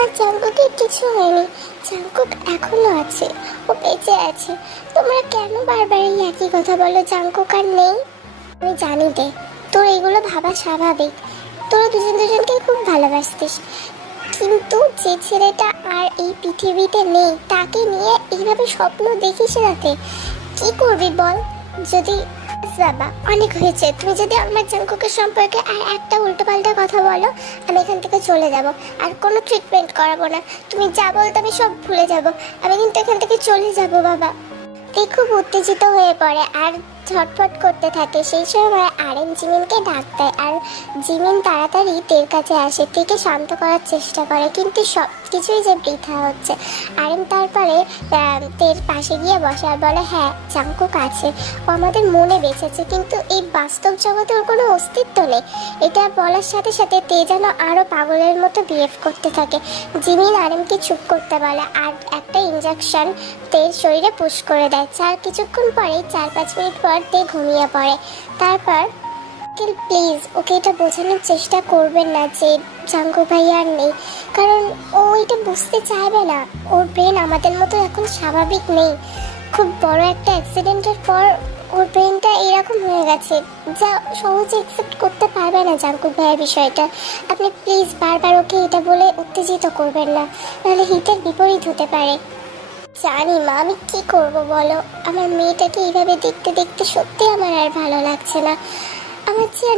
আমার জাঙ্কুকের কিছু হয়নি। জাঙ্কুক এখনও আছে, ও বেঁচে আছে। তোমরা কেন বারবার এই একই কথা বলো? জাঙ্কুক আর নেই। আমি জানি দে, তোর এগুলো ভাবা স্বাভাবিক। তোরা দুজন দুজনকে খুব ভালোবাসতিস। কিন্তু যে ছেলেটা আর এই পৃথিবীতে নেই, তাকে নিয়ে এইভাবে স্বপ্ন দেখিস রাতে কি করবি বল? যদি বাবা, অনেক হয়েছে। তুমি যদি আমার জাঙ্কুকের সম্পর্কে আর একটা উল্টোপাল্টা কথা বলো, আমি এখান থেকে চলে যাব। আর কোনো ট্রিটমেন্ট করাবো না। তুমি যা বলতে আমি সব ভুলে যাব। আমি কিন্তু এখান থেকে চলে যাব, বাবা। তে খুব উত্তেজিত হয়ে পড়ে। আর ঝটফট করতে থাকে। সেই সময় আরেন জিমিনকে ডাক দেয় আর জিমিন তাড়াতাড়ি তের কাছে আসে, তেকে শান্ত করার চেষ্টা করে, কিন্তু সব কিছুই যে বৃথা হচ্ছে। আরেন তারপরে তের পাশে গিয়ে বসে আর বলে হ্যাঁ চাঙ্কুক আছে। ও আমাদের মনে বেঁচেছে, কিন্তু এই বাস্তব জগতে ওর কোনো অস্তিত্ব নেই। এটা বলার সাথে সাথে তে যেন আরও পাগলের মতো বিহেভ করতে থাকে। জিমিন আরেমকে চুপ করতে বলে আর একটা ইঞ্জেকশন তের শরীরে পুশ করে দেয়। চার, কিছুক্ষণ পরেই চার, পাঁচ মিনিট পর তে ঘুমিয়ে পড়ে। তারপর প্লিজ ওকে এটা বোঝানোর চেষ্টা করবেন না যে জাঙ্গু ভাই আর নেই। কারণ ও এটা বুঝতে চাইবে না। ওর ব্রেন আমাদের মতো এখন স্বাভাবিক নেই। খুব বড় একটা অ্যাক্সিডেন্টের পর ওর ব্রেনটা এরকম হয়ে গেছে যা সহজে অ্যাকসেপ্ট করতে পারবে না জাঙ্কুক ভাইয়ের বিষয়টা। আপনি প্লিজ বারবার ওকে এটা বলে উত্তেজিত করবেন না। নাহলে হিতের বিপরীত হতে পারে। জানি মা, আমি কি করব বলো? আমার মেয়েটাকে এইভাবে দেখতে দেখতে সত্যি আমার আর ভালো লাগছে না। আমার যে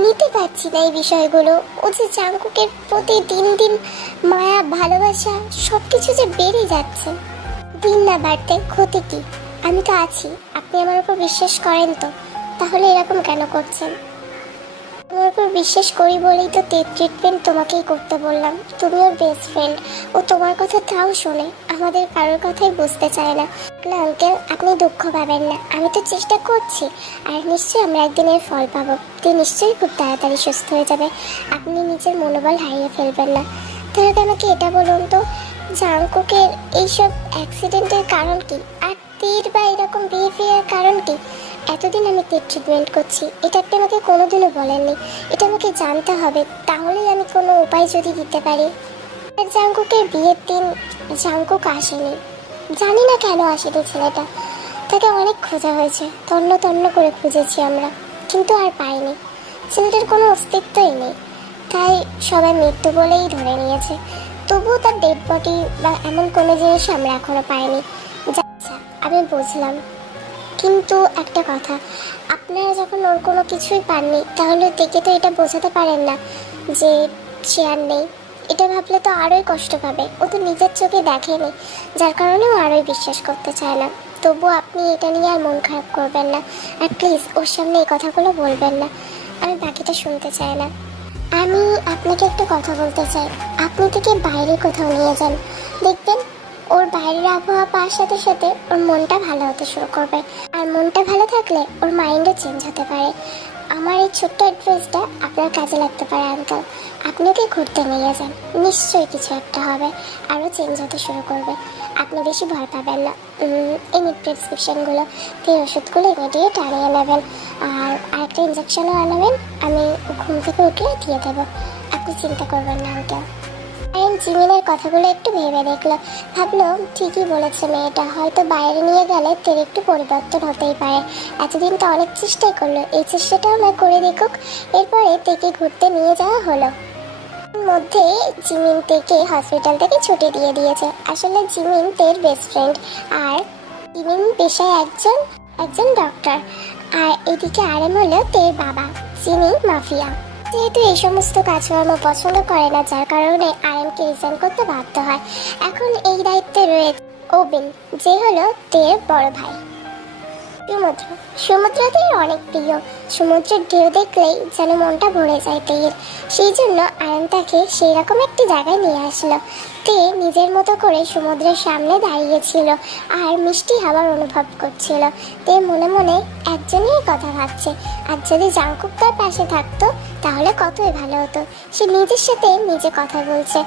নিতে পারছি না এই বিষয়গুলো। ও যে জাঙ্কুকের প্রতি দিন দিন মায়া, ভালোবাসা সব কিছু যে বেড়ে যাচ্ছে। দিন না বাড়তে, ক্ষতি কি? আমি তো আছি। আপনি আমার উপর বিশ্বাস করেন তো। তাহলে এরকম কেন করছেন? তোমার উপর বিশ্বাস করি বলেই তো ট্রিটমেন্ট তোমাকেই করতে বললাম। তুমি ওর বেস্ট ফ্রেন্ড ও তোমার কথা তাও শোনে। আমাদের কারোর কথাই বুঝতে চায় না। না আঙ্কেল আপনি দুঃখ পাবেন না। আমি তো চেষ্টা করছি। আর নিশ্চয়ই আমরা একদিনের ফল পাবো। তুই নিশ্চয়ই খুব তাড়াতাড়ি সুস্থ হয়ে যাবে। আপনি নিজের মনোবল হারিয়ে ফেলবেন না। তাহলে আমাকে এটা বলুন তো জাঙ্কুকের এইসব অ্যাক্সিডেন্টের কারণ কি? আর তীর বা এরকম বিহেভিয়ার কারণ কি? এতদিন আমি ট্রিটমেন্ট করছি, এটা আপনি আমাকে কোনোদিনও বলেননি। এটা আমাকে জানতে হবে, তাহলেই আমি কোনো উপায় যদি দিতে পারি। জাঙ্কুকের বিয়ের দিন জাঙ্কুক আসেনি। জানি না কেন আসেনি ছেলেটা। তাকে অনেক খোঁজা হয়েছে, তন্ন তন্ন করে খুঁজেছি আমরা, কিন্তু আর পাইনি। ছেলেটার কোনো অস্তিত্বই নেই। তাই সবাই মৃত্যু বলেই ধরে নিয়েছে। তবুও তার ডেড বডি বা এমন কোনো জিনিস আমরা এখনও পাইনি। আমি বুঝলাম। কিন্তু একটা কথা, আপনারা যখন ওর কোনো কিছুই পাননি, তাহলে দেখে তো এটা বোঝাতে পারেন না যে সে আর নেই। এটা ভাবলে তো আরোই কষ্ট পাবে। ও তো নিজের চোখে দেখেনি, যার কারণে ও আরোই বিশ্বাস করতে চায় না। তবুও আপনি এটা নিয়ে আর মন খারাপ করবেন না। আর প্লিজ, ওর সামনে এই কথাগুলো বলবেন না। আমি বাকিটা শুনতে চাই না। আমি আপনাকে একটা কথা বলতে চাই। আপনি থেকে বাইরে কোথাও নিয়ে যান। দেখবেন ওর বাইরের আবহাওয়া পাওয়ার সাথে সাথে ওর মনটা ভালো হতে শুরু করবে। আর মনটা ভালো থাকলে ওর মাইন্ডও চেঞ্জ হতে পারে। আমার এই ছোট্ট অ্যাডভাইসটা আপনার কাজে লাগতে পারে আঙ্কাল আপনি ওকে ঘুরতে নিয়ে যান। নিশ্চয়ই কিছু একটা হবে, আরও চেঞ্জ হতে শুরু করবে। আপনি বেশি ভয় পাবেন না। এই নিট প্রেসক্রিপশনগুলো এই ওষুধগুলো ইমিডিয়েট আনিয়ে নেবেন। আর আরেকটা ইঞ্জেকশনও আনাবেন। আমি ঘুম থেকে উঠলে দিয়ে দেবো। আপনি চিন্তা করবেন না আঙ্কেল আইন জিমিনের কথাগুলো একটু ভেবে দেখল। ভাবলো, ঠিকই বলেছে মেয়েটা, হয়তো বাইরে নিয়ে গেলে তের একটু পরিবর্তন হতেই পারে। এতদিন তো অনেক চেষ্টাই করল, এই চেষ্টাটাও না করে দেখুক, এরপরে তেকে ঘুরতে নিয়ে যাওয়া হলো। মধ্যে জিমিন তেকে হসপিটাল থেকে ছুটি দিয়ে দিয়েছে। আসলে জিমিন তের বেস্ট ফ্রেন্ড আর জিমিন পেশায় একজন একজন ডক্টর আর এদিকে আরেম হলো তের বাবা, যিনি মাফিয়া। যেহেতু এই সমস্ত কাজকর্ম পছন্দ করে না, যার কারণে আরএমকে রিজাইন করতে বাধ্য হয়। এখন এই দায়িত্বে রয়েছে ওবিন যে হলো তের বড় ভাই। সমুদ্র সমুদ্র তের অনেক প্রিয়। সমুদ্রের ঢেউ দেখলেই যেন মনটা ভরে যায় তের সেই জন্য আয়ন তাকে সেই রকম একটি জায়গায় নিয়ে আসলো। তে নিজের মতো করে সমুদ্রের সামনে দাঁড়িয়েছিল আর মিষ্টি হাওয়ার অনুভব করছিল। তে মনে মনে একজনের কথা ভাবছে, আর যদি জাঙ্কুক তার পাশে থাকতো, তাহলে কতই ভালো হতো? সে নিজের সাথে নিজে কথা বলছে,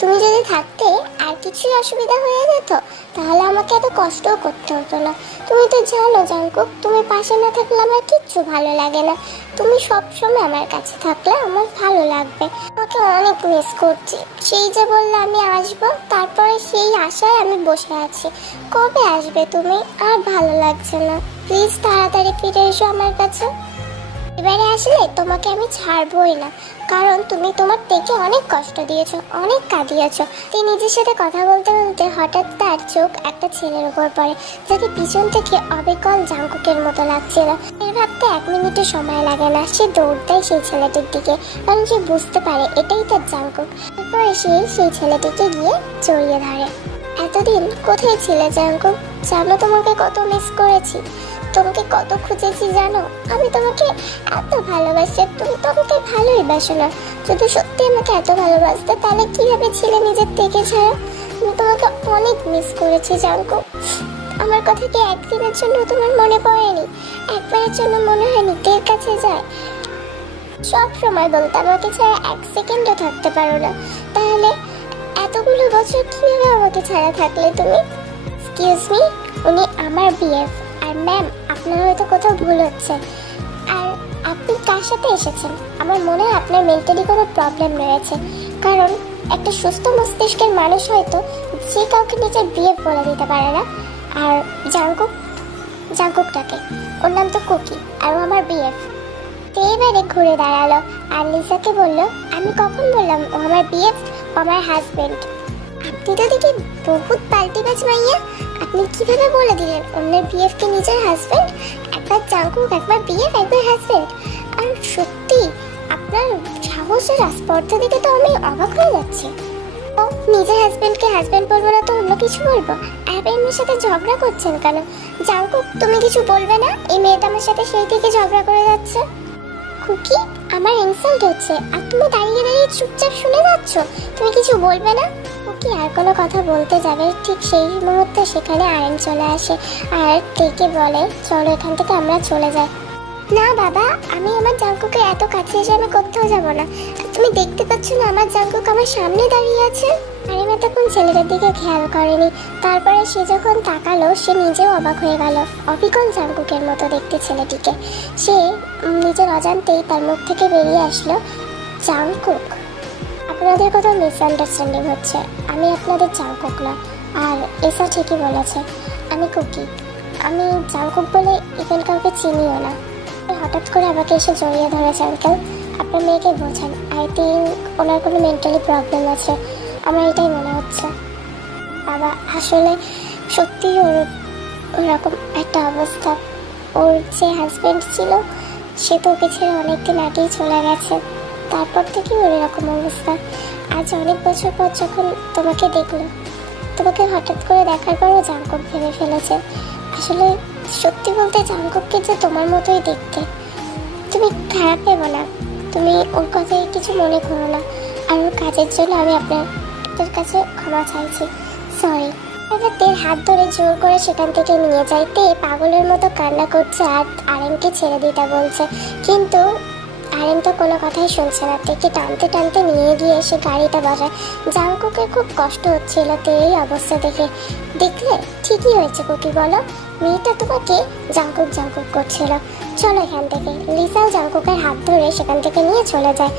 তুমি যদি থাকতে আর কিছুই অসুবিধা হয়ে যেত, তাহলে আমাকে এত কষ্টও করতে হতো না। তুমি তো জানো জাঙ্কুক তুমি পাশে না থাকলে আমার কিচ্ছু ভালো লাগে না। তুমি সবসময় আমার কাছে থাকলে আমার ভালো লাগবে। তোমাকে অনেক মিস করছি। সেই যে বললে আমি আসব, তারপরে সেই আশায় আমি বসে আছি। কবে আসবে তুমি? আর ভালো লাগছে না। প্লিজ তাড়াতাড়ি ফিরে এসো আমার কাছে। এবারে আসলে তোমাকে আমি ছাড়বই না। কারণ তুমি তোমার থেকে অনেক কষ্ট দিয়েছ, অনেক কাঁদিয়েছো। তুই নিজের সাথে কথা বলতে বলতে হঠাৎ তার চোখ একটা ছেলের উপর পড়ে, যাকে পিছন থেকে অবিকল জাঙ্কুকের মতো লাগছিল। এর ভাবতে এক মিনিটের সময় লাগে না, সে দৌড় দেয় সেই ছেলেটির দিকে, কারণ সে বুঝতে পারে এটাই তার জাঙ্কুক এরপরে সে সেই ছেলেটিকে গিয়ে জড়িয়ে ধরে। এতদিন কোথায় ছিলে জাঙ্কুক জানো তোমাকে কত মিস করেছি। তোমাকে কত খুঁজেছি জানো? আমি তোমাকে এত ভালোবাসি তুমি তো আমাকে ভালোই বাসো না। যদি সত্যি আমাকে এত ভালোবাসতে, তাহলে কীভাবে ছিলে নিজের থেকে ছাড়া? আমি তোমাকে অনেক মিস করেছি, জানকো। আমার কথা কি একদিনের জন্য তোমার মনে পড়েনি? একবারের জন্য মনে হয়নি তের কাছে যায়। সব সময় বলতে আমাকে ছাড়া এক সেকেন্ডও থাকতে পারো না। তাহলে এতগুলো বছর কীভাবে আমাকে ছাড়া থাকলে তুমি? এক্সকিউজ মি উনি আমার বিএফ ম্যাম, আপনার হয়তো কোথাও ভুল হচ্ছে। আর আপনি কার সাথে এসেছেন? আমার মনে হয় আপনার মেন্টালি কোনো প্রবলেম রয়েছে। কারণ একটা সুস্থ মস্তিষ্কের মানুষ হয়তো যে কাউকে নিজের বিয়ে বলে দিতে পারে না। আর জাঙ্কুক, জাঙ্কুকটাকে। ওর নাম তো কুকি, আর ও আমার বিএফ। তো এবারে ঘুরে দাঁড়াল আর লিসাকে বলল, আমি কখন বললাম ও আমার বিএফ আমার হাজবেন্ড? আপনি তো দেখি বহুত পাল্টিবাজ মাইয়া। আপনি কীভাবে বলে দিলেন? অন্যের বিএফ কে নিজের হাজবেন্ড একবার জাঙ্কুক, একবার বিএফ একবার হাজবেন্ড আর সত্যি, আপনার সাহসের স্পর্ধা দেখে তো আমি অবাক হয়ে যাচ্ছি। ও, নিজের হাজবেন্ডকে হাজবেন্ড বলব না তো অন্য কিছু বলব? এমনির সাথে ঝগড়া করছেন কেন? জাঙ্কুক, তুমি কিছু বলবে না? এই মেয়েটা আমার সাথে সেই থেকে ঝগড়া করে যাচ্ছে। খুকি, আমার ইনসাল্ট হচ্ছে। আর তুমি দাঁড়িয়ে দাঁড়িয়ে চুপচাপ শুনে যাচ্ছ? তুমি কিছু বলবে না? খুকি আর কোনো কথা বলতে যাবে? ঠিক সেই মুহূর্তে সেখানে আয়ন চলে আসে আর তেকে বলে, চলো এখান থেকে আমরা চলে যাই। না বাবা, আমি আমার জাঙ্কুকে এত কাছে এসে আমি কোথাও যাব না। তুমি দেখতে পাচ্ছ না আমার জাঙ্কুক আমার সামনে দাঁড়িয়ে আছে? আরে তখন ছেলেটার দিকে খেয়াল করেনি। তারপরে সে যখন তাকালো, সে নিজেও অবাক হয়ে গেল। অবিকল জাঙ্কুকের মতো দেখতে ছেলেটিকে। সে নিজের অজান্তেই তার মুখ থেকে বেরিয়ে আসলো, জাঙ্কুক? আপনাদের কোথাও মিসআন্ডারস্ট্যান্ডিং হচ্ছে, আমি আপনাদের জাঙ্কুক না। আর এসা ঠিকই বলেছে, আমি কুকি। আমি জাঙ্কুক বলে এখানে কাউকে চিনিও না। হঠাৎ করে আমাকে এসে জড়িয়ে ধরেছে আঙ্কেল আপনার মেয়েকে বোঝান আই থিঙ্ক ওনার কোনো মেন্টালি প্রবলেম আছে, আমার এটাই মনে হচ্ছে। বাবা, আসলে সত্যি ওর, ওরকম একটা অবস্থা। ওর যে হাজবেন্ড ছিল, সে তো ওকে ছেড়ে অনেকদিন আগেই চলে গেছে। তারপর থেকে ওর এরকম অবস্থা। আজ অনেক বছর পর যখন তোমাকে দেখল, তোমাকে হঠাৎ করে দেখার পরও জাঙ্কক ভেবে ফেলেছে। আসলে সত্যি বলতে জাঙ্কুককে যে তোমার মতোই দেখতে, তুমি খারাপ ভেবো না। তুমি ওর কথায় কিছু মনে করো না। আর ওর কাজের জন্য আমি আপনার কাছে ক্ষমা চাইছি। সরি তের হাত ধরে জোর করে সেখান থেকে নিয়ে যাইতে পাগলের মতো কান্না করছে আর আরেমকে ছেড়ে দিতে বলছে। কিন্তু আরেম তো কোনো কথাই শুনছে না। তেকে টানতে টানতে নিয়ে গিয়ে সে গাড়িটা বসায়। জাঙ্কুকের খুব কষ্ট হচ্ছিল তো এই অবস্থা দেখে। দেখলে ঠিকই হয়েছে কুকি, বলো? মেয়েটা তোমাকে জাঙ্কুক জাঙ্কুক করছিল। চলো এখান থেকে। লিসাও জাঙ্কুকের হাত ধরে সেখান থেকে নিয়ে চলে যায়।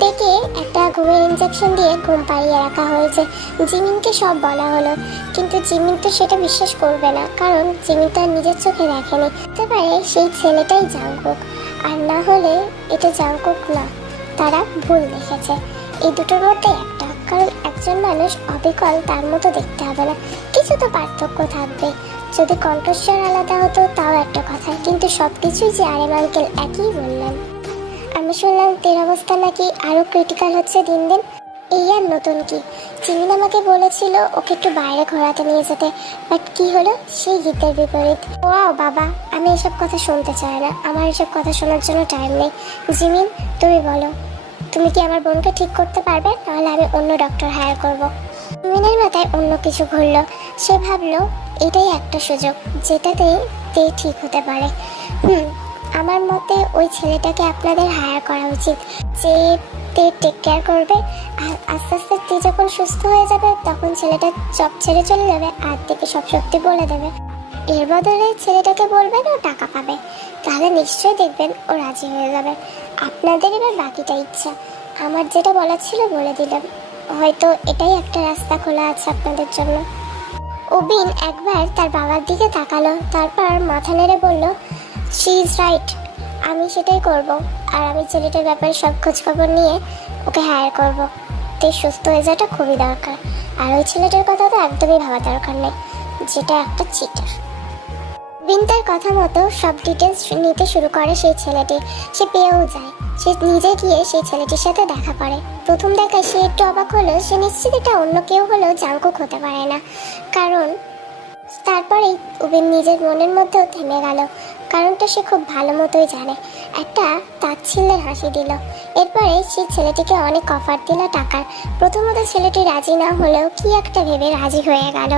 থেকে একটা ঘুমের ইঞ্জেকশন দিয়ে ঘুম পাড়িয়ে রাখা হয়েছে। জিমিনকে সব বলা হলো। কিন্তু জিমিন তো সেটা বিশ্বাস করবে না, কারণ জিমিন তো আর নিজের চোখে দেখেনি। হতে পারে সেই ছেলেটাই জাঙ্কুক। আর না হলে এটা জাংকুক না। তারা ভুল দেখেছে। এই দুটোর মধ্যে একটা, কারণ একজন মানুষ অবিকল তার মতো দেখতে হবে না। কিছু তো পার্থক্য থাকবে। যদি কণ্ঠস্বর আলাদা হতো, তাও একটা কথা। কিন্তু সব কিছুই যে আরেম আঙ্কেল একই বললেন। আমি শুনলাম তের অবস্থা নাকি আরও ক্রিটিক্যাল হচ্ছে দিন দিন। এই আর নতুন কি? চিমিন আমাকে বলেছিল ওকে একটু বাইরে ঘোরাতে নিয়ে যেতে বাট কি হলো? সেই গীতের বিপরীত। ওয়াও, বাবা, আমি এসব কথা শুনতে চাই না। আমার এসব কথা শোনার জন্য টাইম নেই। জিমিন, তুমি বলো, তুমি কি আমার বোনকে ঠিক করতে পারবে? নাহলে আমি অন্য ডক্টর হায়ার করব। জিমিনের মাথায় অন্য কিছু ঘুরলো। সে ভাবলো, এটাই একটা সুযোগ, যেটাতে তে ঠিক হতে পারে। হুম, আমার মতে ওই ছেলেটাকে আপনাদের হায়ার করা উচিত। যে তে টেক কেয়ার করবে। আর আস্তে আস্তে তে যখন সুস্থ হয়ে যাবে, তখন ছেলেটা জব ছেড়ে চলে যাবে আর থেকে সব সত্যি বলে দেবে। এর বদলে ছেলেটাকে বলবেন ও টাকা পাবে। তাহলে নিশ্চয়ই দেখবেন ও রাজি হয়ে যাবে। আপনাদের এবার বাকিটা ইচ্ছা। আমার যেটা বলার ছিল বলে দিলাম। হয়তো এটাই একটা রাস্তা খোলা আছে আপনাদের জন্য। অবিন একবার তার বাবার দিকে তাকালো, তারপর মাথা নেড়ে বলল শি ইজ রাইট আমি সেটাই করব। আর আমি ছেলেটার ব্যাপারে সব খোঁজখবর নিয়ে ওকে হায়ার করব। তে সুস্থ হয়ে যাওয়াটা খুবই দরকার। আর ওই ছেলেটার কথা তো একদমই ভাবা দরকার নেই। যেটা একটা চিটার বিনতার কথা মতো সব ডিটেলস নিতে শুরু করে সেই ছেলেটি। সে পেয়েও যায়। সে নিজে গিয়ে সেই ছেলেটির সাথে দেখা করে। প্রথম দেখায় সে একটু অবাক হলো সে নিশ্চিত এটা অন্য কেউ হলেও জাঙ্কুক হতে পারে না। কারণ তারপরেই উবের নিজের মনের মধ্যেও থেমে গেল। কারণটা সে খুব ভালো মতোই জানে। একটা তাচ্ছিল্যের হাসি দিল। এরপরে সেই ছেলেটিকে অনেক অফার দিল টাকার। প্রথমত ছেলেটি রাজি না হলেও কি একটা ভেবে রাজি হয়ে গেল।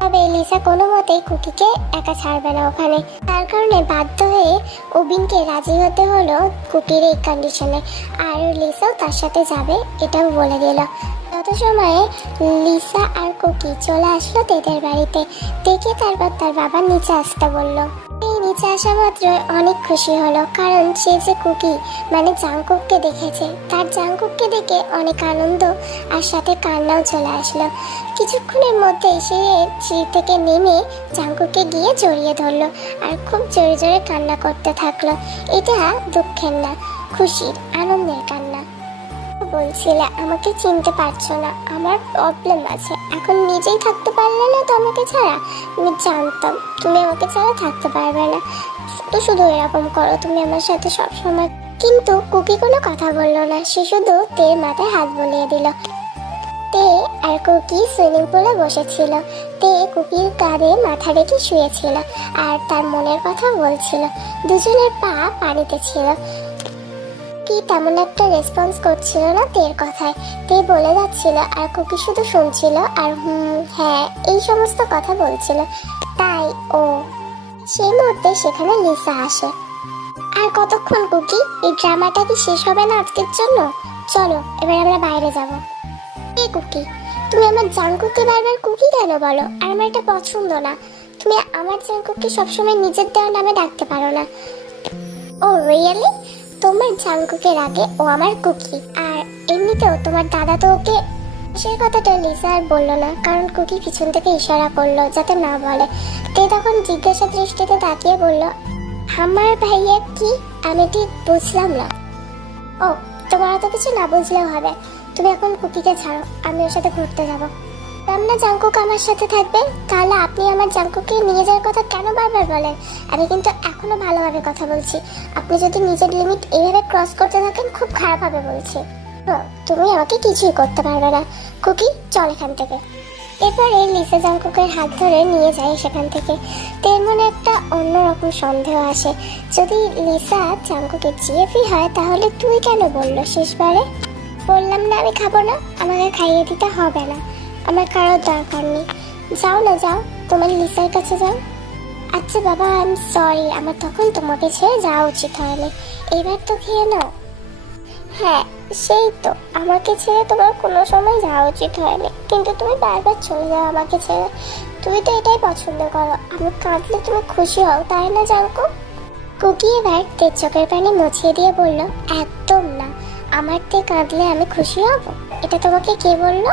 তবে লিসা কোনো মতেই কুকিকে একা ছাড়বে না ওখানে। তার কারণে বাধ্য হয়ে অবিনকে রাজি হতে হলো কুকির এই কন্ডিশনে আর লিসাও তার সাথে যাবে এটাও বলে দিল। তত সময়ে লিসা আর কুকি চলে আসলো তেদের বাড়িতে। দেখে তারপর তার বাবা নিচে আসতে বলল নিচে আসা মাত্র অনেক খুশি হলো, কারণ সে যে কুকি মানে জাংকুককে দেখেছে। তার জাংকুককে দেখে অনেক আনন্দ আর সাথে কান্নাও চলে আসলো। কিছুক্ষণের মধ্যে সে সিঁড়ি থেকে নেমে জাংকুককে গিয়ে জড়িয়ে ধরলো আর খুব জোরে জোরে কান্না করতে থাকল। এটা দুঃখের না, খুশির, আনন্দের কান্না বলছিলে, আমাকে চিনতে পারছ না, আমার প্রবলেম আছে। এখন নিজেই থাকতে পারলে না তো আমাকে ছাড়া? আমি জানতাম, তুমি আমাকে ছাড়া থাকতে পারবে না। শুধু শুধু এরকম করো, তুমি আমার সাথে সব সময় কিন্তু কুকি কোনো কথা বলল না, সে শুধু তের মাথায় হাত বলিয়ে দিল। তে আর কুকি সুইমিং পুলে বসেছিল। তে কুকির কাঁধে মাথা রেখে শুয়েছিল আর তার মনের কথা বলছিল। দুজনের পা পানিতে ছিল। কি তেমন একটা রেসপন্স করছিল না তের কথায়। তে বলে যাচ্ছিল, আর কুকি শুধু শুনছিল আর হুম হ্যাঁ এই সমস্ত কথা বলছিল। তাই ও সেই মুহূর্তে সেখানে লিসা আসে। আর কতক্ষণ কুকি? এই ড্রামাটা কি শেষ হবে না আজকের জন্য? চলো, এবার আমরা বাইরে যাব। এ কুকি? তুমি আমার জাঙ্কুকে বারবার কুকি কেন বলো? আর আমার এটা পছন্দ না। তুমি আমার জাঙ্কুকে সবসময় নিজের দেওয়া নামে ডাকতে পারো না। ও রিয়েলি তোমার জাঙ্কুকের আগে ও আমার কুকি। আর এমনিতেও তোমার দাদা তো ওকে সেই কথাটা লিসা আর বলল না, কারণ কুকি পিছন থেকে ইশারা করল যাতে না বলে। তে তখন জিজ্ঞাসা দৃষ্টিতে তাকিয়ে বলল, আমার ভাইয়া কি? আমি ঠিক বুঝলাম না। ও, তোমার অত কিছু না বুঝলেও হবে। তুমি এখন কুকিকে ছাড়ো, আমি ওর সাথে ঘুরতে যাব। না জাঙ্কুক আমার সাথে থাকবে? তাহলে আপনি আমার জাঙ্কুকে নিয়ে যাওয়ার কথা কেন বারবার বলেন? আমি কিন্তু এখনও ভালোভাবে কথা বলছি। আপনি যদি নিজের লিমিট এইভাবে ক্রস করতে থাকেন, খুব খারাপ হবে বলছি। তুমি আমাকে কিছুই করতে পারবে না। কুকি, চল এখান থেকে। এরপরে লিসা জাঙ্কুকের হাত ধরে নিয়ে যায় সেখান থেকে। তের মনে একটা অন্যরকম সন্দেহ আসে। যদি লিসা জাঙ্কুকে জিএফি হয়, তাহলে তুই কেন বলল শেষবারে? বললাম না, আমি খাব না। আমাকে খাইয়ে দিতে হবে না। আমার কারোর দরকার নেই। যাও না যাও, তোমার লিসার কাছে যাও। আচ্ছা বাবা আই এম সরি আমার তখন তোমাকে ছেড়ে যাওয়া উচিত হয়নি। এবার তো খেয়ে নাও। হ্যাঁ সেই তো, আমাকে ছেড়ে তোমার কোনো সময় যাওয়া উচিত হয়নি। কিন্তু তুমি বারবার চলে যাও আমাকে ছেড়ে। তুমি তো এটাই পছন্দ করো। আমি কাঁদলে তুমি খুশি হও, তাই না জানকো? কুকি এবার তেজ চোখের পানি মুছিয়ে দিয়ে বলল, একদম না। আমার তে কাঁদলে আমি খুশি হব? এটা তোমাকে কে বলল?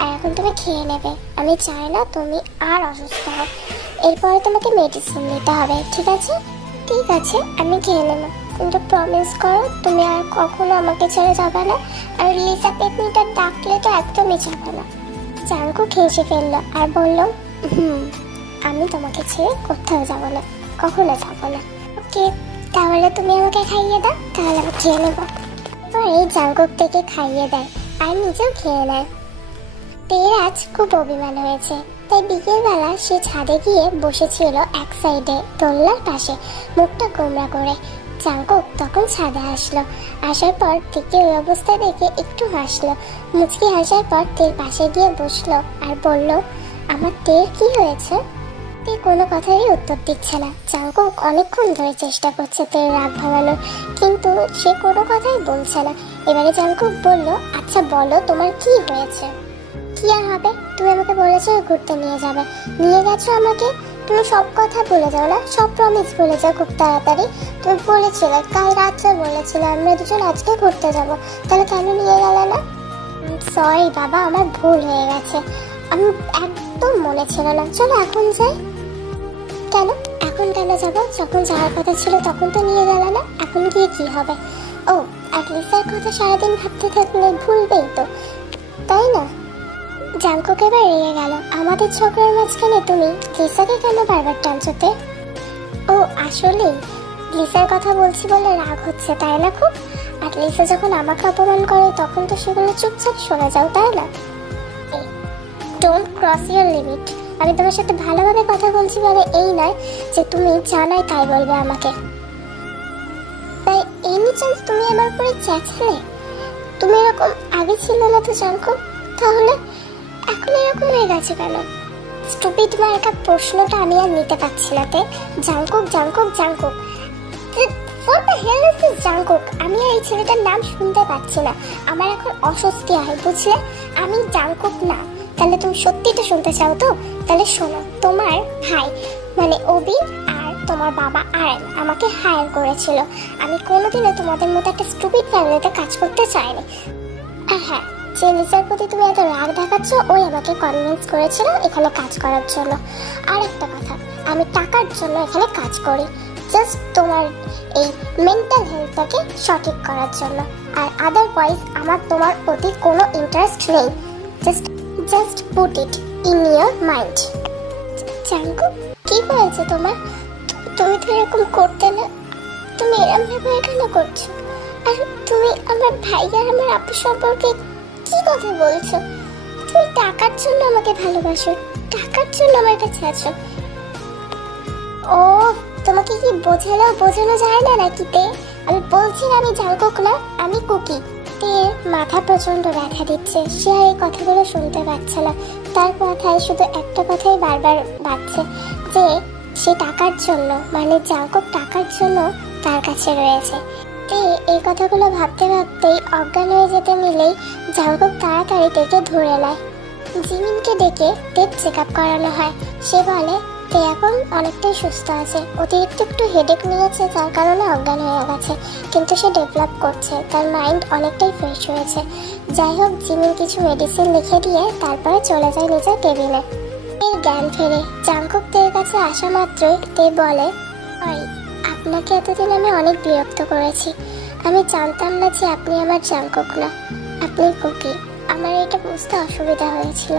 আর এখন তুমি খেয়ে নেবে। আমি চাই না তুমি আর অসুস্থ হও। এরপরে তোমাকে মেডিসিন নিতে হবে, ঠিক আছে? ঠিক আছে, আমি খেয়ে নেব। কিন্তু প্রমিস করো, তুমি আর কখনো আমাকে ছেড়ে যাবে না। আর লিসা পেতনিটা ডাকলে তো একদমই যাবে না। জাঙ্কু খেয়েছে ফেলল আর বলল, হুম, আমি তোমাকে ছেড়ে কোথাও যাব না, কখনো যাব না। ওকে, তাহলে তুমি আমাকে খাইয়ে দাও, তাহলে আমি খেয়ে নেব। এই জাঙ্কুক থেকে খাইয়ে দেয় আর নিজেও খেয়ে নেয়। তের আজ খুব অভিমান হয়েছে। তাই বিকেলবেলা সে ছাদে গিয়ে বসেছিল এক সাইডে, দোলনার পাশে, মুখটা গোমরা করে। জাঙ্কুক তখন ছাদে আসলো। আসার পর থেকে ওই অবস্থা দেখে একটু হাসলো। মুচকি হাসার পর তের পাশে গিয়ে বসল আর বলল, আমার তের কি হয়েছে? তে কোনো কথারই উত্তর দিচ্ছে না। জাঙ্কুক অনেকক্ষণ ধরে চেষ্টা করছে তের রাগ ভাঙানোর, কিন্তু সে কোনো কথাই বলছে না। এবারে জাঙ্কুক বলল আচ্ছা বলো, তোমার কি হয়েছে? কি আর হবে? তুমি আমাকে বলেছ ঘুরতে নিয়ে যাবে। নিয়ে গেছো আমাকে? তুমি সব কথা ভুলে যাও না? সব প্রমিস ভুলে যাও খুব তাড়াতাড়ি। তুমি বলেছিলে, কাল রাত্রে বলেছিলে, আমরা দুজন আজকে ঘুরতে যাব। তাহলে কেন নিয়ে গেলে না? সরি বাবা, আমার ভুল হয়ে গেছে। আমি একদম মনে ছিল না। চলো এখন যাই। কেন? এখন কেন যাব? যখন যাওয়ার কথা ছিল তখন তো নিয়ে গেল না? এখন গিয়ে কি হবে? ও লিসার কথা সারাদিন ভাবতে থাকলে ভুলবেই তো। তাই না? জাঙ্কুক এবার রেগে গেল। আমাদের ঝগড়ার মাঝখানে তুমি লিসাকে কেন বারবার টানছোতে? ও আসলে লিসার কথা বলছি বলে রাগ হচ্ছে, তাই না খুব? আর লিসা যখন আমাকে অপমান করে, তখন তো সেগুলো চুপচাপ শোনা যাও তাই না? ডোন্ট ক্রস ইয়ার লিমিট আমি তোমার সাথে ভালোভাবে কথা বলছি মানে এই নয় যে তুমি জানাই তাই বলবে আমাকে। তাই এনি চান্স তুমি আমার উপরে চেঁচালে? তুমি এরকম আগে ছিল না তো জানকো তাহলে এখন এরকম হয়ে গেছে কেন? স্টুপিড মার্কা প্রশ্নটা আমি আর নিতে পারছি না তে। Jungkook Jungkook Jungkook. What hell is this আমি আর এই ছেলেটার নাম শুনতে পাচ্ছি না। আমার এখন অস্বস্তি হয়, বুঝলে? আমি জাংকুক না। তাহলে তুমি সত্যিটা শুনতে চাও তো? তাহলে শোনো, তোমার ভাই মানে অবিন আর তোমার বাবা আয়ন আমাকে হায়ার করেছিল। আমি কোনোদিনও তোমাদের মতো একটা স্টুপিড ফ্যামিলিতে কাজ করতে চাইনি। আর হ্যাঁ। যে লিসার প্রতি তুমি এত রাগ দেখাচ্ছ, ওই আমাকে কনভিন্স করেছিল এখানে কাজ করার জন্য। আর একটা কথা, আমি টাকার জন্য এখানে কাজ করি জাস্ট তোমার এই মেন্টাল হেলথটাকে সঠিক করার জন্য। আর আদারওয়াইজ আমার তোমার প্রতি কোনো ইন্টারেস্ট নেই। Just just put it in your mind Jungkook কি হয়েছে তোমার? তুমি তো এরকম করতে না। তুমি এরম ভেবে করছ? আর তুমি আমার ভাই আর আমার আপু সম্পর্কে কি কথা বলছো? তুমি টাকার জন্য আমাকে ভালোবাসো, টাকার জন্য আমার কাছে আছো। ও, তোমাকে কি বোঝালেও বোঝানো যায় না নাকি তে? আমি বলছি না আমি জাঙ্কুক না, আমি কুকি। তে মাথা প্রচণ্ড ব্যথা দিচ্ছে, সে আর এই কথাগুলো শুনতে পাচ্ছে না। তার মাথায় শুধু একটা কথাই বারবার বাজছে, যে সে টাকার জন্য মানে জাঙ্কুক টাকার জন্য তার কাছে রয়েছে। তে এই কথাগুলো ভাবতে ভাবতেই অজ্ঞান হয়ে যেতে নিলেই জাঙ্কুক তাড়াতাড়ি তেকে ধরে নেয়। জিমিনকে ডেকে টেপ চেক আপ করানো হয়। সে বলে তে এখন অনেকটাই সুস্থ আছে। অতিরিক্ত একটু হেডেক নিয়েছে যার কারণে অজ্ঞান হয়ে গেছে। কিন্তু সে ডেভেলপ করছে তার মাইন্ড অনেকটাই ফ্রেশ হয়েছে। যাই হোক জিমিন কিছু মেডিসিন লিখে দিয়ে তারপরে চলে যায় নিজের টেবিলে এর জ্ঞান ফেরে। জাঙ্কুক তের কাছে আসা মাত্রই তে বলে "ওই, আপনাকে এতদিন আমি অনেক বিরক্ত করেছি। আমি জানতাম না যে আপনি আমার জাঙ্কুক না। আপনি কুকি। আমার এটা বুঝতে অসুবিধা হয়েছিল।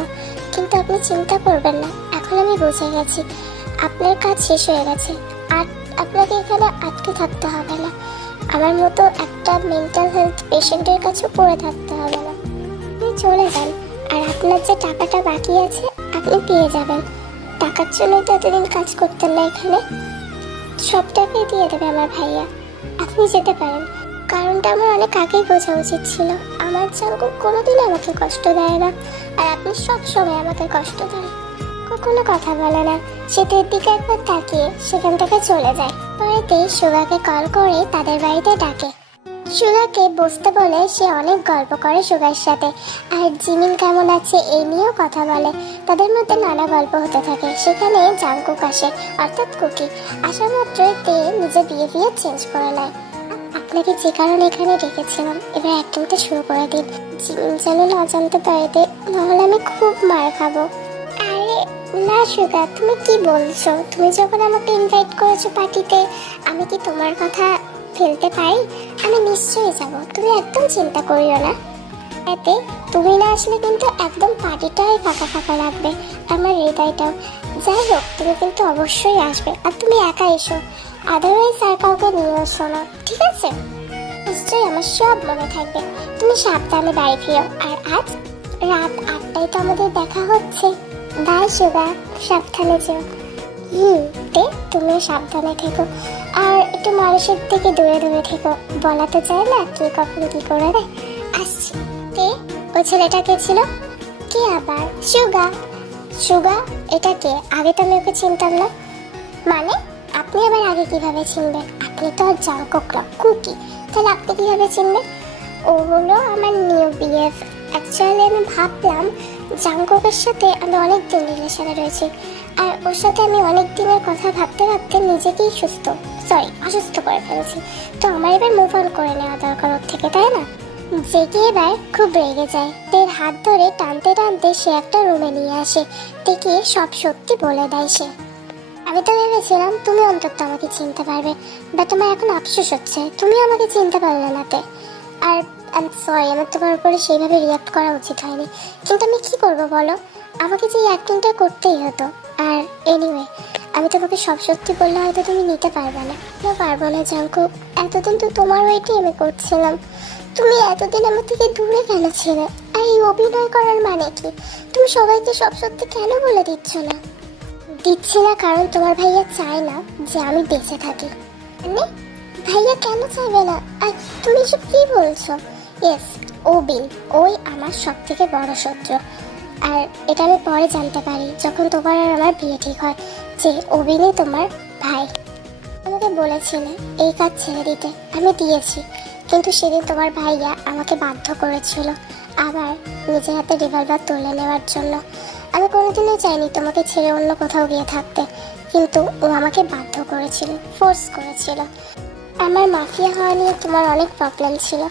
কিন্তু আপনি চিন্তা করবেন না, এখন আমি বুঝে গেছি। আপনার কাজ শেষ হয়ে গেছে। আর আপনাকে এখানে আটকে থাকতে হবে না। আমার মতো একটা মেন্টাল হেলথ পেশেন্টের কাছে পড়ে থাকতে হবে না। আপনি চলে যান। আর আপনার যে টাকাটা বাকি আছে, আপনি পেয়ে যাবেন। টাকার জন্যই তো এতদিন কাজ করতেন না এখানে। সব টাকাই দিয়ে দেবে আমার ভাইয়া। আপনি যেতে পারেন। কারণটা আমার অনেক আগেই বোঝা উচিত ছিল। আমার চাঙ্কু কোনোদিন আমাকে কষ্ট দেয় না। আর আপনি সব সময় আমাকে কষ্ট দেন। কখনো কথা বলে না। শীতের দিকে একবার তাকিয়ে সেখান থেকে চলে যায়। পরেতেই সুগাকে কল করে তাদের বাড়িতে ডাকে। সুগাকে বসতে বলে সে অনেক গল্প করে সুগার সাথে। আর জিমিন কেমন আছে এই নিয়েও কথা বলে। তাদের মধ্যে নানা গল্প হতে থাকে। সেখানে জাঙ্কুক আসে, অর্থাৎ কুকি। আসা মাত্রই তে নিজের বিহেভিয়ার চেঞ্জ করে নেয়। আপনাকে যে কারণে এখানে রেখেছিলাম, এবার অ্যাক্টিংটা শুরু করে দিন। জিমিন যেন না জানতে পারে নাহলে আমি খুব মার খাব। আরে, না সুগা, তুমি কি বলছো? তুমি যখন আমাকে ইনভাইট করেছ পার্টিতে আমি কি তোমার কথা ফেলতে পারি, আমি নিশ্চয়ই যাব। তুমি একদম চিন্তা করিও না। এতে তুমি না আসলে কিন্তু একদম পার্টিটাই ফাঁকা ফাঁকা লাগবে আমার হৃদয়টাও। যাই হোক, তুমি কিন্তু অবশ্যই আসবে আর তুমি একা এসো। আদারওয়াইজ আর কাউকে নিয়ে এসো না, ঠিক আছে? নিশ্চয়ই আমার সব মনে থাকবে। তুমি সাবধানে বাড়ি ফিরো। আর আজ রাত আটটায় তো আমাদের দেখা হচ্ছে। বাই সুগা সাবধানে যেও। হুম, তে তুমিও সাবধানে থেকো। আর একটু মানুষের থেকে দূরে দূরে থেকো। বলা তো যায় না কে কখন কি করে দেয়। আসছি। তে ওই ছেলেটা কে ছিল? কে আবার? সুগা। সুগা, এটা কে? আগে তো আমি ওকে চিনতাম না। মানে আপনি আবার আগে কীভাবে চিনবেন? আপনি তো আর জাঙ্ককরা কুকি। তাহলে আপনি কীভাবে চিনবেন? ও হলো আমার নিউ বিএফ অ্যাকচুয়ালি আমি ভাবলাম জাঙ্ককের সাথে আমি অনেক দিন রিলেশনে রয়েছি। আর ওর সাথে আমি অনেক দিনের কথা ভাবতে ভাবতে নিজেকেই সুস্থ সরি অসুস্থ করে ফেলেছি। তো আমার এবার মুভ অন করে নেওয়া দরকার ওর থেকে, তাই না? জেগে এবার খুব রেগে যায়। তের হাত ধরে টানতে টানতে সে একটা রুমে নিয়ে আসে, দেখে সব সত্যি বলে দেয় সে। আমি তো ভেবেছিলাম তুমি অন্তত আমাকে চিনতে পারবে বা তোমার এখন আফসোস হচ্ছে, তুমি আমাকে চিনতে পারলে না তে। আর সরি আমার তোমার উপরে সেইভাবে রিয়াক্ট করা উচিত হয়নি। কিন্তু আমি কি করব বলো? আমাকে যে অ্যাক্টিংটা করতেই হতো। আর এনিওয়ে আমি তোমাকে সব সত্যি বললে হয়তো তুমি নিতে পারবে না। না, পারব না, জাঙ্কু। এতদিন তো তোমার ওয়েটই আমি করছিলাম। তুমি এতদিন আমার থেকে দূরে কেন ছিলে? আর এই অভিনয় করার মানে কি? তুমি সবাইকে সব সত্যি কেন বলে দিচ্ছ না? দিচ্ছি না কারণ তোমার ভাইয়া চায় না যে আমি বেঁচে থাকি। মানে? ভাইয়া কেন চাইবে না? আর তুমি সব কী বলছো? ইয়েস ও বিল ওই আমার সব থেকে বড় শত্রু। আর এটা আমি পরে জানতে পারি যখন তোমার আর আমার বিয়ে ঠিক হয়, যে অবিনই তোমার ভাই। আমাকে বলেছিলে এই কাজ ছেড়ে দিতে, আমি দিয়েছি। কিন্তু সেদিন তোমার ভাইয়া আমাকে বাধ্য করেছিল আবার নিজের হাতে রিভলভার তুলে নেওয়ার জন্য। আমি কোনোদিনই চাইনি তোমাকে ছেড়ে অন্য কোথাও গিয়ে থাকতে, কিন্তু ও আমাকে বাধ্য করেছিল ফোর্স করেছিল। আমার মাফিয়া হওয়া নিয়ে তোমার অনেক প্রবলেম ছিল।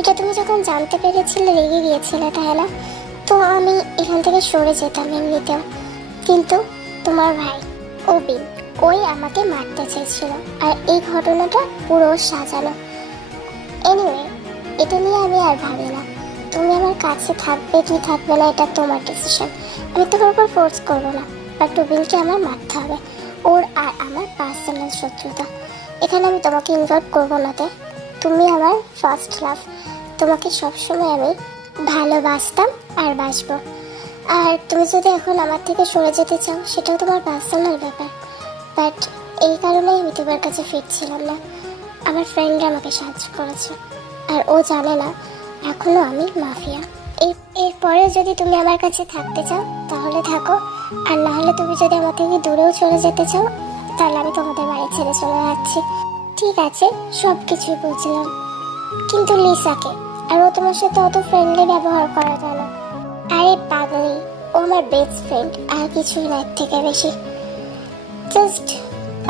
এটা তুমি যখন জানতে পেরেছিলে, রেগে গিয়েছিলে, তাই না? তো আমি এখান থেকে সরে যেতাম এমনিতেও। কিন্তু তোমার ভাই, অবিন, ওই আমাকে মারতে চেয়েছিল আর এই ঘটনাটা পুরো সাজানো এনিওয়ে এটা নিয়ে আমি আর ভাবি না। তুমি আমার কাছে থাকবে কি থাকবে না এটা তোমার ডিসিশন আমি তোমার উপর ফোর্স করব না বাট টুবিলকে আমার মারতে হবে। ওর আর আমার পার্সোনাল শত্রুতা। এখানে আমি তোমাকে ইনভলভ করব না তে। তুমি আমার ফার্স্ট লাভ তোমাকে সবসময় আমি ভালোবাসতাম আর বাসবো আর তুমি যদি এখন আমার থেকে সরে যেতে চাও, সেটাও তোমার পার্সোনাল ব্যাপার। বাট এই কারণেই আমি তোমার কাছে ফিরছিলাম না। আমার ফ্রেন্ডরা আমাকে সাহায্য করেছে। আর ও জানে না এখনও আমি মাফিয়া। এর, এরপরেও যদি তুমি আমার কাছে থাকতে চাও, তাহলে থাকো। আর না হলে তুমি যদি আমার থেকে দূরেও চলে যেতে চাও, তাহলে আমি তোমাদের বাড়ি ছেড়ে চলে যাচ্ছি। ঠিক আছে সব কিছুই বুঝলাম। কিন্তু লিসাকে আর ও তোমার সাথে অত ফ্রেন্ডলি ব্যবহার করা যায় না। আরে পাগলি, ও আমার বেস্ট ফ্রেন্ড আর কিছুই না থেকে বেশি। জাস্ট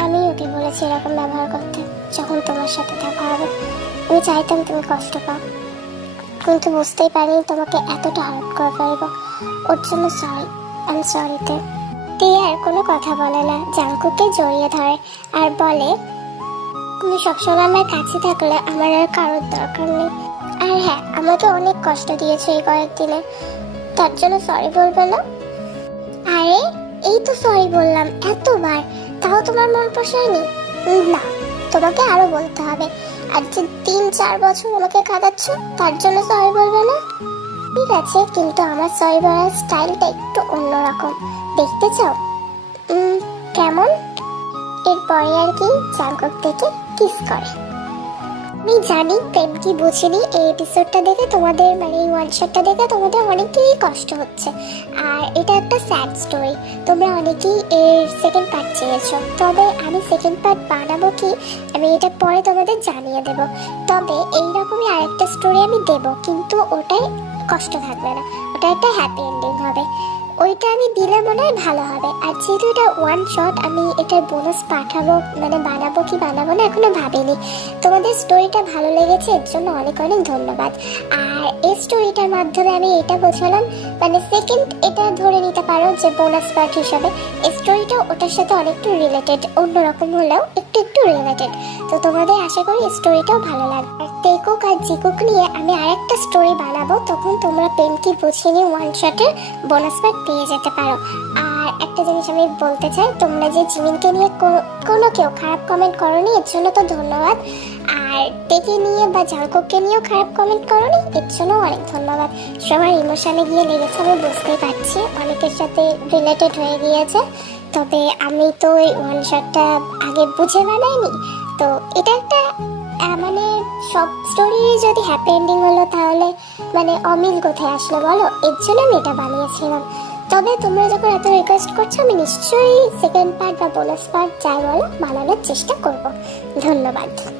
আমি ওকে বলেছি এরকম ব্যবহার করতে, যখন তোমার সাথে দেখা হবে। আমি চাইতাম তুমি কষ্ট পাও। কিন্তু বুঝতেই পারিনি তোমাকে এতটা হার্ট করে ফেলব। ওর জন্য সরি আমি সরিতে তে। আর কোনো কথা বলে না জাঙ্কুকে জড়িয়ে ধরে আর বলে, তুমি সবসময় আমার কাছে থাকলে আমার আর কারোর দরকার নেই। আর হ্যাঁ আমাকে অনেক কষ্ট দিয়েছে এই কয়েকদিনে। তার জন্য সরি বলবে না? আরে, এই তো সরি বললাম, এতবার। তাও তোমার মন পোষায়নি না, তোমাকে আরও বলতে হবে। আর যে তিন, চার বছর আমাকে কাঁদাচ্ছ, তার জন্য সরি বলবে না? ঠিক আছে, কিন্তু আমার সরি বলার স্টাইলটা একটু অন্যরকম। দেখতে চাও? কেমন? এরপরে আর কি চাঙ্কক থেকে কিস করে। আমি জানি, প্রেম কি বুঝিনি, এই এপিসোডটা দেখে তোমাদের মানে এই ওয়ান শটটা দেখে তোমাদের অনেকেই কষ্ট হচ্ছে। আর এটা একটা স্যাড স্টোরি তোমরা অনেকেই এর সেকেন্ড পার্ট চেয়েছো। তবে আমি সেকেন্ড পার্ট বানাবো কি, আমি এটা পরে তোমাদের জানিয়ে দেব। তবে এইরকমই আরেকটা স্টোরি আমি দেব, কিন্তু ওটাই কষ্ট থাকবে না। ওটা একটা হ্যাপি এন্ডিং হবে। ওইটা আমি দিলে মনে হয় ভালো হবে। আর যেহেতু এটা ওয়ান শট আমি এটার বোনাস পাঠাবো মানে বানাবো কি বানাবো না এখনও ভাবিনি। তোমাদের স্টোরিটা ভালো লেগেছে, এর জন্য অনেক অনেক ধন্যবাদ। আর এই স্টোরিটার মাধ্যমে আমি এটা বোঝালাম মানে সেকেন্ড এটা ধরে নিতে পারো যে বোনাস পার্ট হিসাবে, এই স্টোরিটা ওটার সাথে অনেকটু রিলেটেড অন্যরকম হলেও একটু একটু রিলেটেড তো তোমাদের আশা করি স্টোরিটাও ভালো লাগবে। আর টেকুক আর জিকুক নিয়ে আমি আরেকটা স্টোরি বানাবো, তখন তোমরা প্রেমকে বুঝিয়ে নিয়ে ওয়ান শটের বোনাস পার্ট পেয়ে যেতে পারো। আর একটা জিনিস আমি বলতে চাই, তোমরা যে জিমিনকে নিয়ে কোনো- কেউ খারাপ কমেন্ট করনি, এর জন্য তো ধন্যবাদ। আর টেকে নিয়ে বা জাঙ্কুককে নিয়েও খারাপ কমেন্ট করনি, এর জন্য অনেক ধন্যবাদ। সবার ইমোশনে গিয়ে লেগেছে, আমি বুঝতেই পারছি। অনেকের সাথে রিলেটেড হয়ে গিয়েছে। তবে আমি তো এই ওয়ান শটটা আগে বুঝে বানাইনি। তো এটা একটা মানে সব স্টোরি যদি হ্যাপি এন্ডিং হলো, তাহলে মানে অমিল কোথায় আসলো বলো? এর জন্য আমি এটা বানিয়েছিলাম। তবে তোমরা যখন এত রিকোয়েস্ট করছ, আমি নিশ্চয়ই সেকেন্ড পার্ট বা বোনাস পার্ট যাই বলো বানানোর চেষ্টা করব। ধন্যবাদ।